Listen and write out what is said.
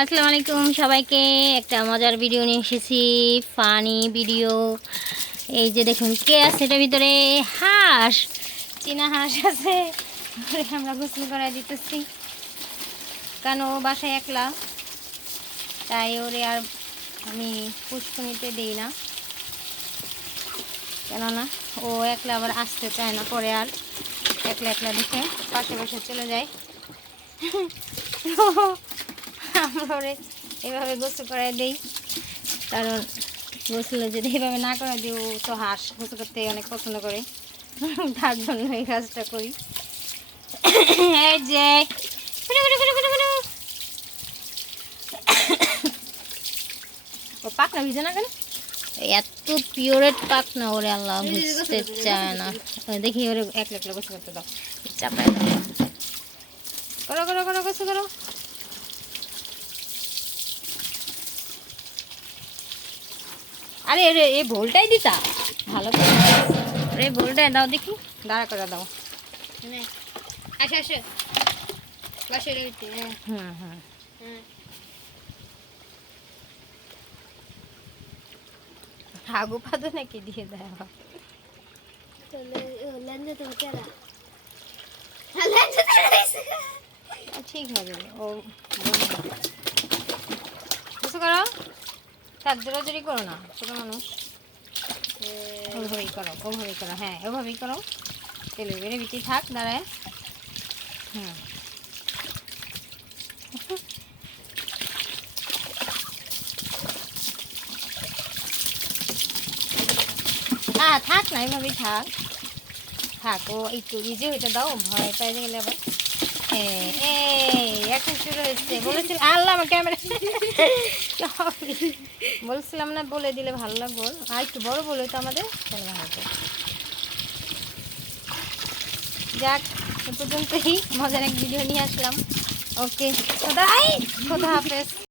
আসসালামু আলাইকুম সবাইকে। একটা মজার ভিডিও নিয়ে এসেছি। ফানি ভিডিও এই যে দেখুন, কে আছে এটার ভিতরে? হাঁস। চীনা হাঁস আছে। আমরা গোসল করাই দিতেছি। কারণ ও বাসায় একলা? তাই ওরে আর আমি পুষ্কনিতে দিই না। কেননা, ও একলা আবার আসতে চায় না, পরে আর একলা একলা দেখে পাশে পাশে চলে যায়। ওরে এভাবে গোসল করে দিই। কারণ গোসলে যদি এভাবে না করে দিই ও তো হাঁস গোসল করতে অনেক পছন্দ করে। তার জন্য এই কাজটা করি। এই যে। ও পাকনা ভিজে না কেন? এত পিওরেট পাকনা ওরে আল্লাহ বুঝতে চায় না। দেখি ওরে এক লাখ গোসল করতে দাও। চাপায় করো করো করো গোসল করো। আরে রে এ ভোলটাই দিতা। ভালো করে রে ভোলটাই দাও দেখি। দাঁড়া করে দাও। আসো আসো। বসে হুম হুম। আগু নাকি দিয়ে দেয় ঠিক হবে ও কিছু করো। তার জোরাজোরি করো না, ছোটো মানুষ। ওভাবেই করো ওভাবেই করো হ্যাঁ ওভাবেই করো। তেলের বেড়ে বিটি, থাক, দাঁড়ায়। হুম। থাক না এইভাবেই থাক। থাক, ও একটু ইজি হইতে দাও, ভয় পেয়ে গেলে আবার। ক্যামেরা বলছিলাম না, বলে দিলে ভালো লাগবো। আর একটু বড় বলে তো আমাদের। যাক, এ পর্যন্তই। মজার এক ভিডিও নিয়ে আসলাম। ওকে খোদা খোদা হাফেজ।